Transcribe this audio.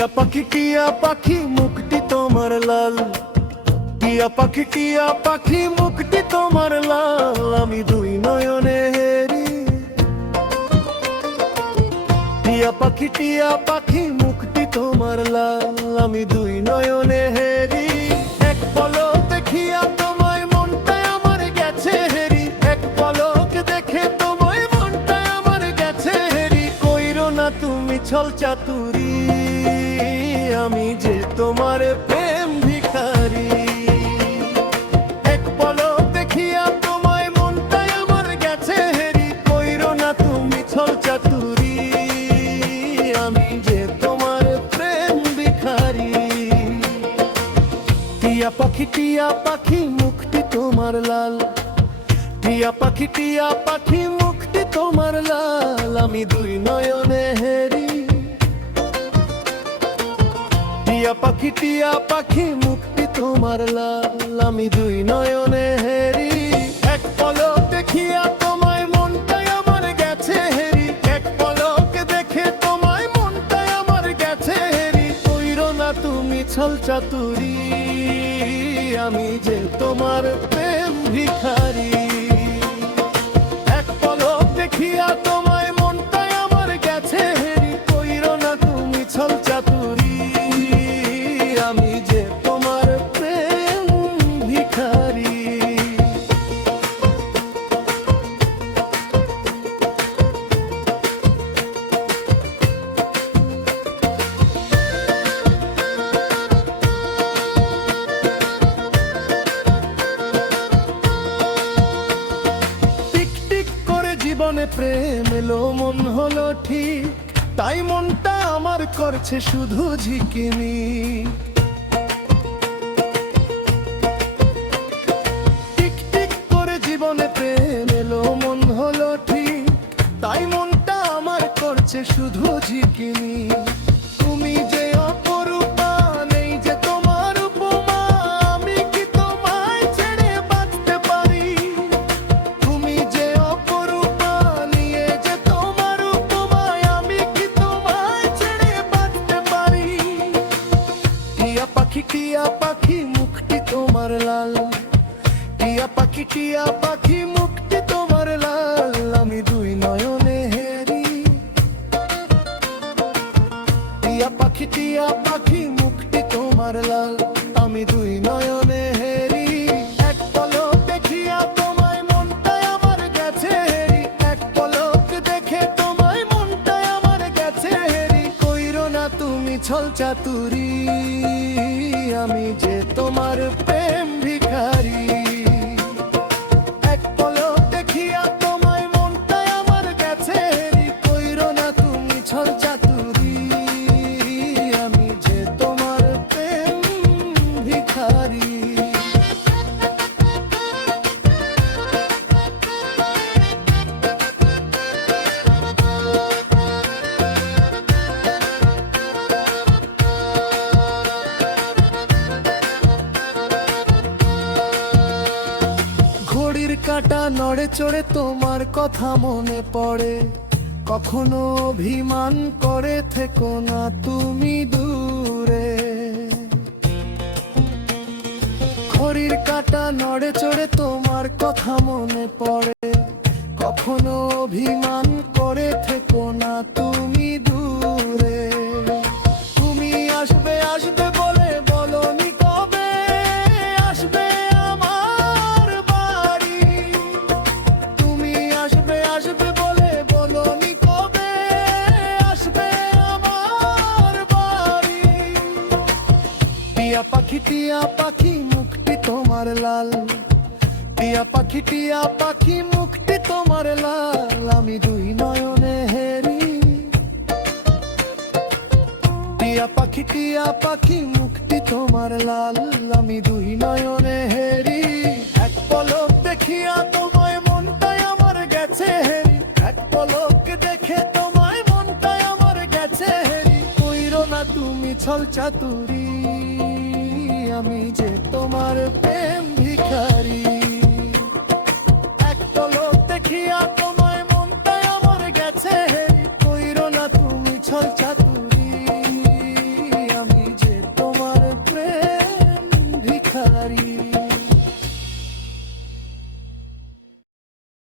টিয়া পাখি মুখটি তোমার লাল, টিয়া পাখি মুখটি তোমার লাল, আমি দুই নয়নে হেরি। টিয়া পাখি মুখটি তোমার লাল, আমি দুই নয়নে হেরি। এক পলক দেখিয়া তোমায় মনটাই আমার গেছে হেরি, এক পলক দেখে তোমায় মনটাই আমার গেছে হেরি। কইরো না তুমি ছল চাতুরি, আমি যে তোমার প্রেম ভিখারি। এক পলক দেখিয়া তোমায় মনটাই আমার গেছে হেরি, কইরো না তুমি ছল চাতুরি, আমি যে তোমার প্রেম ভিখারি। টিয়া পাখি মুখটি তোমার লাল, টিয়া পাখি মুখটি তোমার লাল, আমি দুই নয়নে হেরি। টিয়া পাখি মুখটি তোমার লাল, আমি দুই নয়নে হেরি। এক পলক দেখিয়া তোমায় মনটাই আমার গেছে হেরি, এক পলক দেখে তোমায় মনটাই আমার গেছে হেরি। কইরো না তুমি ছল চাতুরি, আমি যে তোমার প্রেম ভিখারি। এক পলক দেখিয়া তোমায় মনটাই আমার গেছে হেরি, কইরো না তুমি ছল চাতুরি, আমি যে তোমার প্রেম ভিখারি। জীবনে প্রেম এলো মন হলো ঠিক, তাই মনটা আমার করছে শুধু ঝিকিমি। টিক টিক করে জীবনে প্রেম এলো মন হলো ঠিক, তাই মনটা আমার করছে শুধু ঝিকিমি। তুমি যে অপরূপা, নেই যে তোমার উপমা, আমি কি তোমায় ছেড়ে বাঁচতে পারি। তুমি যে অপরূপা, নিয়ে যে তোমার উপমায়, আমি কি তোমায় ছেড়ে বাঁচতে পারি। টিয়া পাখি মুখটি তোমার লাল, টিয়া পাখি মুখটি তোমার লাল, আমি দুই নয়নে হেরি। টিয়া পাখি মুখটি তোমার লাল, আমি দুই নয়নে হেরি। এক পলক দেখিয়া তোমায় মনটাই আমার গেছে হেরি, এক পলক দেখে তোমায় মনটাই আমার গেছে হেরি। কইরো না তুমি ছল চাতুরি, আমি যে তোমার প্রেম ভিখারি। এক পলক দেখিয়া তোমায় মনটাই আমার গেছে হেরি, কইরো না তুমি ছল চাতুরি, আমি যে তোমার প্রেম ভিখারি। ঘড়ির কাঁটা নড়ে চড়ে তোমার কথা মনে পড়ে, কখনো অভিমান করে থেকো না তুমি দূরে। ঘড়ির কাঁটা নড়ে চড়ে তোমার কথা মনে পড়ে, কখনো অভিমান করে থেকো না তুমি দূরে। তুমি আসবে আসবে বলে বলনি কবে আসবে আমার বাড়ি। তুমি আসবে আসবে বলে বলনি কবে আসবে আমার বাড়ি। টিয়া পাখি মুখটি তোমার লাল, টিয়া পাখি মুখটি তোমার লাল, আমি দুই নয়নে হেরি। টিয়া পাখি মুখটি তোমার লাল, আমি দুই নয়নে হেরি। এক পলক দেখিয়া তোমায় মনটাই আমার গেছে হেরি, এক পলক দেখে তোমায় মনটাই আমার গেছে হেরি। কইরো না তুমি ছল চাতুরি,